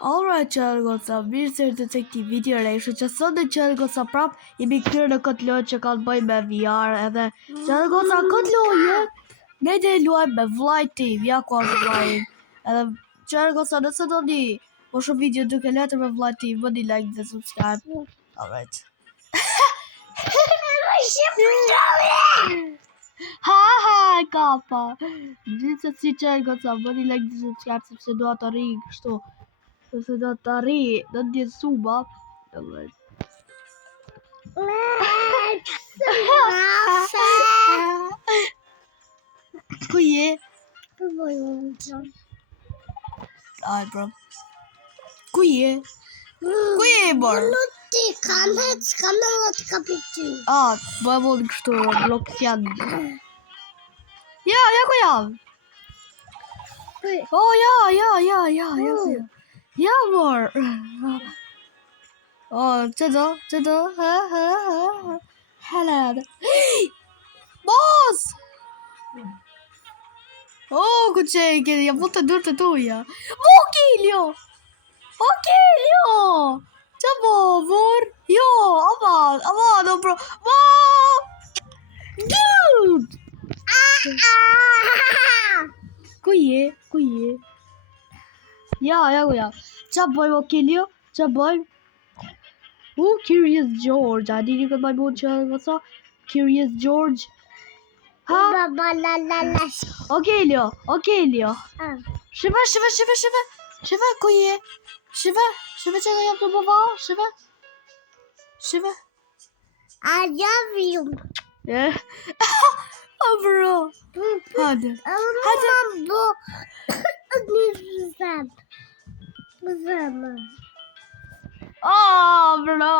Alright, qërë goca, mirë se të të këti video rejshë, që sot dhe qërë goca prap, jemi kërë në këtë lojë që ka të bëj me VR, edhe qërë goca këtë lojë, ne dhe luajmë me Vlaj Team, ja ku është Vlaj, edhe qërë goca, nëse do një, po shumë video duke letër me Vlaj Team, më një like dhe subscribe, alright. Ha, kapa, gjithë se si qërë goca, më një like dhe subscribe, sepse do atë rinjë kështu. Se do të arri, do të djetë suba. Ku je? Aj, bro. Ku je? Ku je, bro? Ti kam edhe të kapitu. Po e mund kështu, blok janë. Ja, ku jam? Oh, ja. Ja, mor. Që do? Hello. Boss! Ku qenë, ja po të dur të tuja. Kilio! Që bo, mor? Jo, aman, bro. Dude! Ku je? Ja. Qa bëjmë o Kilio? Qa bëjmë? Curious George. A dini këtë maj mund që mësa? Curious George. Ha? O Kilio. Shiva, ku je? Shiva që ka jam të bëva? Shiva? I love you. Bro. Hadi. Bro.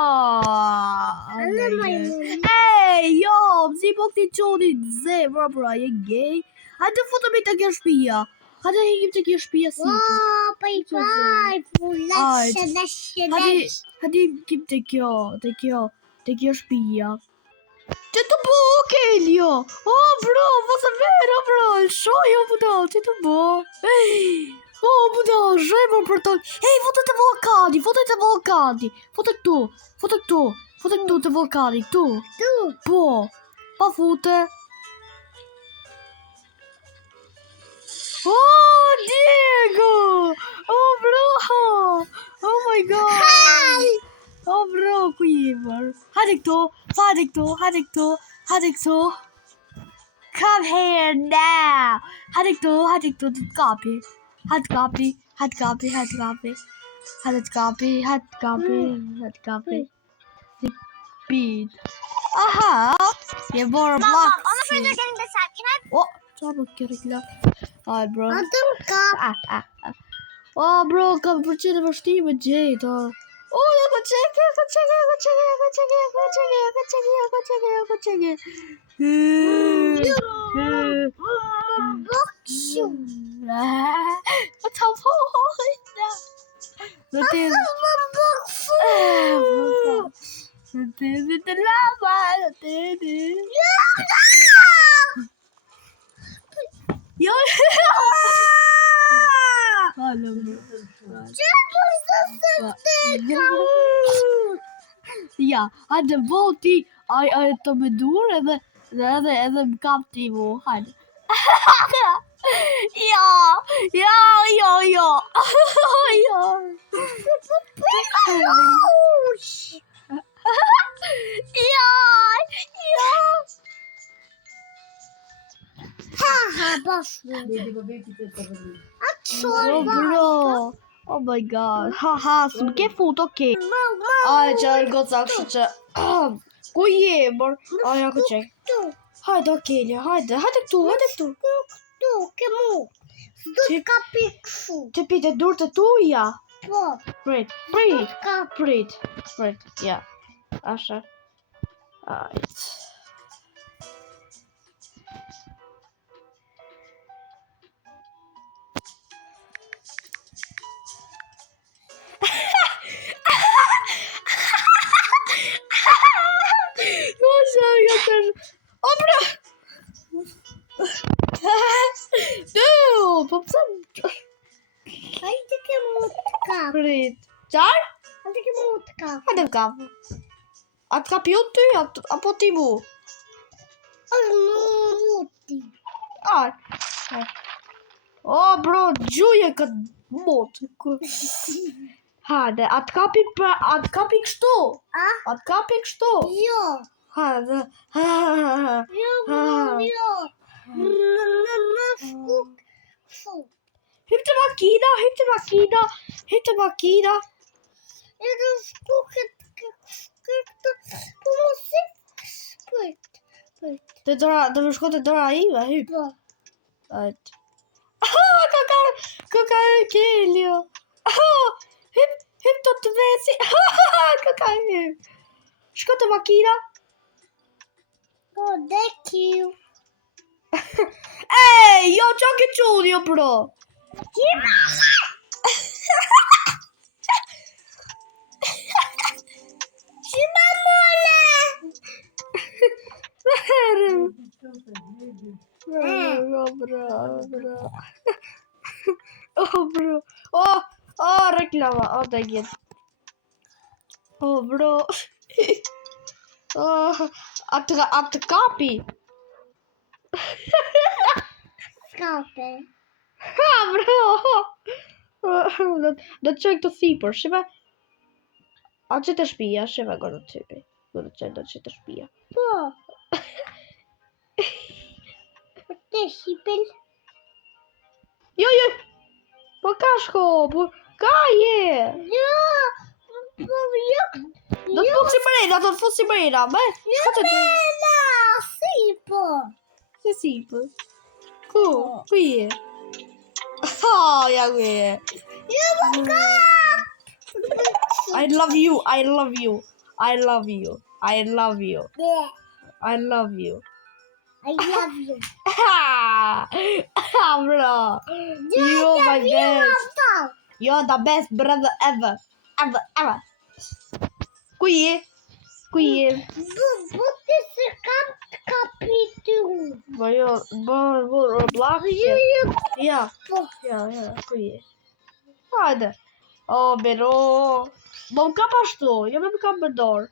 Ej, jo, si po këti qoni dze, bro, je gay? Hajde foto me të kjo shpia. Hajde hekim të kjo shpia si. Hajde hekim të kjo shpia. Që të bo, Kelio? Bro, vëzë vera, bro, shojo, buda, që të bo? Buda, shojë më për të... Ej, foto të vulkani, foto këtu të vulkani, këtu. Po, pa fote. Diego! Bro! Oh my god! Bro, ku je, bro? Hajde këtu. Come here now. Hajde këtu, të kapi. Hajde kapi. Speed. Aha! Je borë blok. I'm afraid they're getting this out. Can I? Qa më kërë këla? Alright, bro. Kap. Bro, kam përqenë vështime gjejtë. Ja ko qeke. Ta pojna. Në të të lava. Jo. Ja, hajde voti, të me dur edhe më kap ti mu, hajde. Jo. Bro. Oh my god. S'm ke fut, okej. Qërë goca kështë që... Ku je, mor? Ja ku qek. Hajde, okej, hajde këtu. Tu, ke mu. Do të kapi kështu. Të pite dur të tuja. Po. Prit. Ja. Asha. Ajt. Dude, po pse? Hajde ke mu të kap. Prit. Qarë? Atë ke mu të kap. Hajde të kap. A të kapi unë ty, apo ti mu? Muti. Arë. O, bro, gjuje këtë motë. Hajde, a të kapi kështu? A? A të kapi kështu? Jo. Hajde. Jo, bro, jo. Në fuk. Fuk. Hyp të makina, hyp të makina, hyp të makina. E në fuk këtë muzik. Të më shko të dora ime, hyp. Po. Hajde. Kaka e Kelio. Hyp të vesi. Kaka e hyp. Shko të makina. Oh, thank you. Ej, jo qa ke qullë, jo bro. Shima mole. Bro. Oh, bro. Oh, reklama. Oh, dang it. Oh, bro. Oh, atë kapi. Skape. Ha, bro. Do të qoj këtë thipër, shime? A që të shpia, shime go do të typi. Do të që të shpia. Po. Te shipel. Jo. Po ka shko, po ka je. Jo. Po jo. Do të futë si mërejna, me? Shka të të... Bella, si po. Si po. Ku je? Ja ku je. Jo, më ka. I love you. Yeah. I love you. I love you. Bro. You're my best. You're the best brother ever. Ku je? Buti se kapitu. Po jo, bo Roblox. Ja, Po. ku je? Hajde. O, bero. Bo më kap ashtu, jo me më kap me dorë.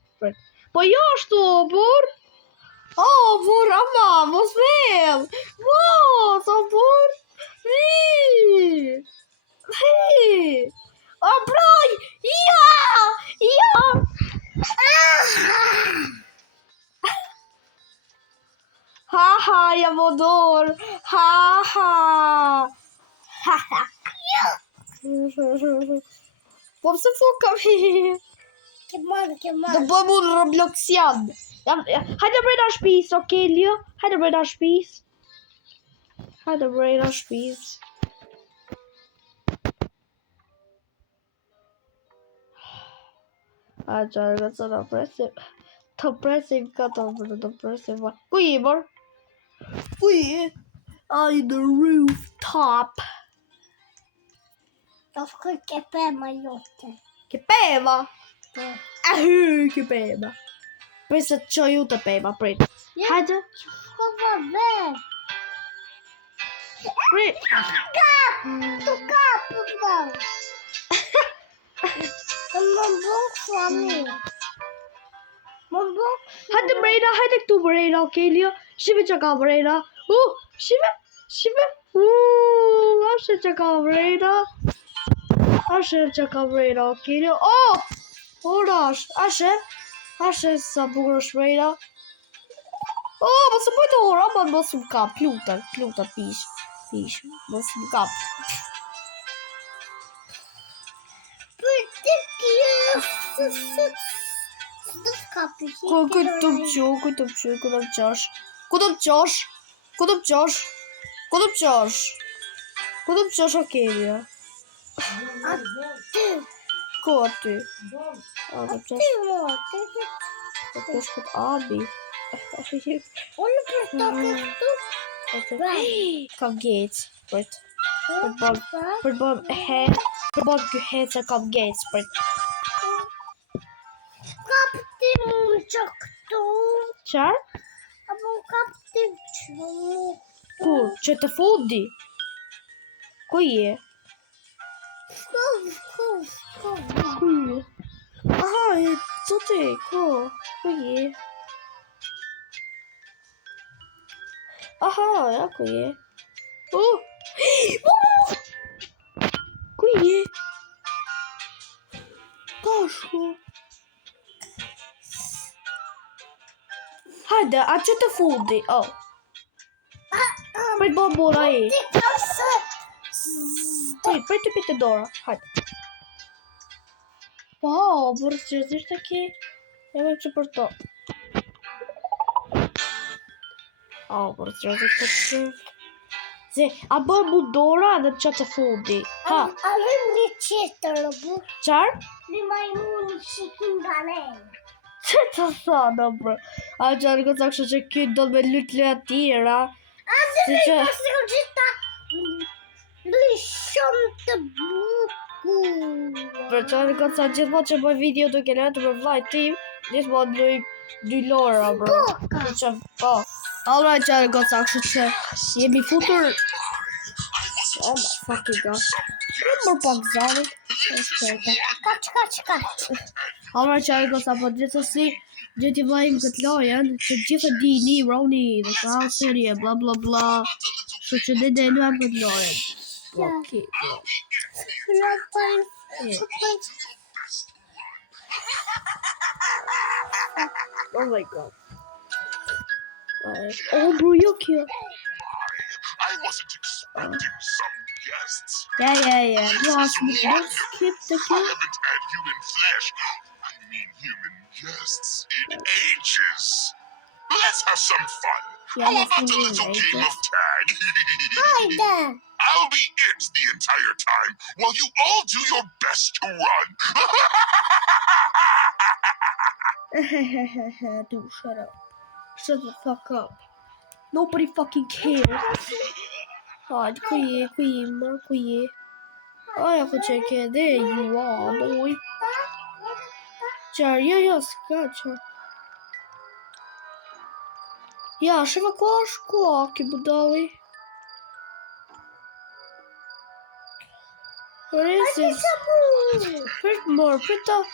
Po jo ashtu, bur. Oh, bur, ama, mos vel. Mos, o bur. O, broj. Ja. Ha, ja mo dorë. Ha. Po pse fuka mi? Ke marrë. Do bëjmë unë Robloxian. Hajde brejna shpis, oke, Lio? Hajde brejna shpis. A qarë, të në presim. Të presim këto, të presim. Ku je, mor? Ku je? On the rooftop. Do shkoj ke pema jote. Che pema? Po. Che pema. Presa që ju të pema, prit. Hajde. Shkova ver. Prit. Tu kapu bom. Më bëng fami. Hajde brejna, hajde këtu brejna, Kelio. Shive që ka brejna. Shive. Ashe që ka brejna. Kelio. Orash. Ashe sa bukur është brejna. Mos më bëjtë ora, mos më ka. Pluta, pish. Mos më ka. Për të kjo do të kapi. Ku të më qosh? Ku të më qosh, o Kelio? Aty. Ku aty? Aty mo. Të pësh këtë abi. Unë për të këtu. Kam gates, prit. Për bëm kjo hece kam gates, prit. Kapti më që këtu. Qarë? Apo kapti që. Ku? Që të fundi? Ku je? Shkov. Zote, ku je? Aha, ja, ku je? Ku je? Bashku. Hajde, a që të fundi? Prit bambura i. Prit të pitë dora. Hajde. Wow, burës që zishtë aki. Jeme që për to. Burës që zishtë aki. Zi, a bërë mu dora dhe që të fundi. Ha. A vim një qitër, bu. Qarë? Një majmuni shikin balenë. Që të thana, bro? A qarë këtë kështë që këtë do me lutë le atira. Se që gjitha shumë të bukur. Për qarë këtë sa gjithmo që bëj video duke letë për vlajt tim, gjithmo në dy lora, bro. Për që, Allra qarë këtë sa kështë që jemi futur. Oh my fucking god. Mërë pak zanit. Kaç. Allra qarë këtë sa për gjithësi, gjithë i vlajmë këtë lojen, që gjithë dini, Roni, dhe ka serje, bla bla bla. Që që dhe denuam këtë lojen. Okay, bro. Oh my god. Oh, bro, you're cute. I wasn't expecting some guests. Yeah. Boss, let's keep the I kid. haven't had human flesh, human guests, in ages. Let's have some fun. Yeah, How let's about a do little it, game yes. of tag? Haydi. I'll be it the entire time while you all do your best to run. Dude, shut up. Shut the fuck up. Nobody fucking cares. Hadi kuyi. Ay, aku check it. There you are, boy. Ja, skacze. Ja, shiva ku ki budali. Where is this? Prit more, prita.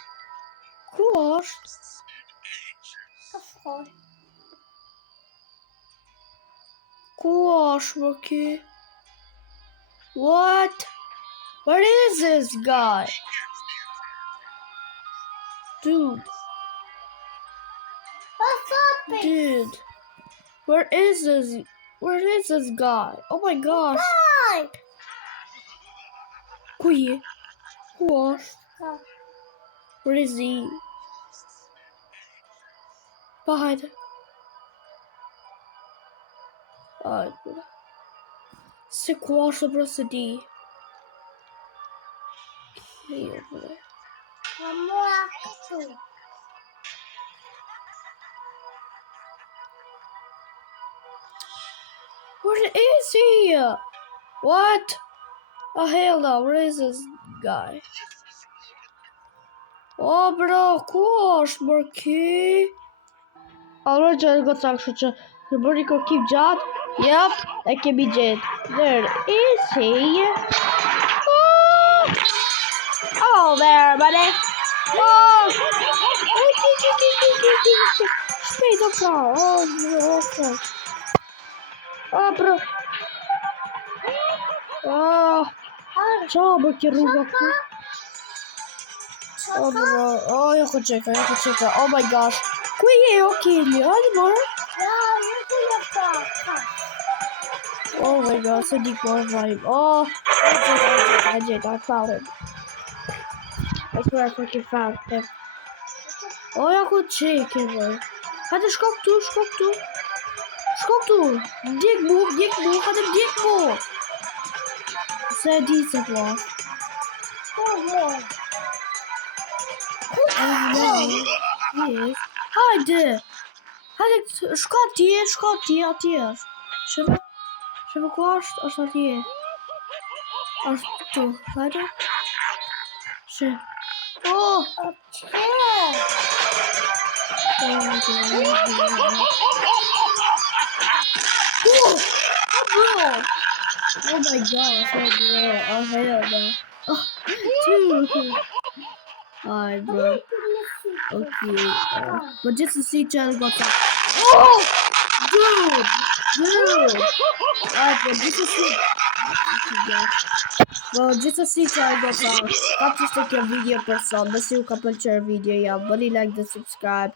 Ku është? Ku është më ki? What? Where is this guy? Dude, where is this guy? Oh my gosh. Ku je? Ku është? Where is he? Pa hajde. Hajde. Se ku është bro se di. Kjo bre. Where is he? What? Oh hell no, where is this guy? Oh bro, ku është bërë ki? Allora që e këtë kështu që në bëri kërkim gjatë. Yep, e kemi gjetë. There is he. Oh there, buddy. Oh. Shpejt o ka. Oh bro. Qa bërë ki rruga këtu? Oh bro, jo ko qeka. Oh my gosh. Ku je o Kelly? Hajde bërë. Oh my god, so deep vibe. Oh, I found him. I swear I fucking found him. Oh, ja ku qeke, bro. Hajde shko këtu. Djek mu, hajde djek mu. Se e di se po. Yes. Hajde shko ti, atje. Shëve ku është atje. Është këtu, hajde. Shë. Oh! Bro! Oh my gosh, bro. Oh hell no. Oh, dude. Alright, bro. Okay. But gjithsesi që goca. Oh! Dude! Po gjithsesi. Po gjithsesi që goca. Kaq ishte kjo video për sot. Nëse ju ka pëlqyer videoja, bëni like dhe subscribe.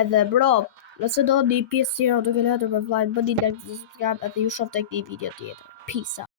Edhe bro, nëse do një pjesë tjetër duke luajtur me vllajt, bëni like dhe subscribe edhe ju shoh tek një video tjetër. Peace out.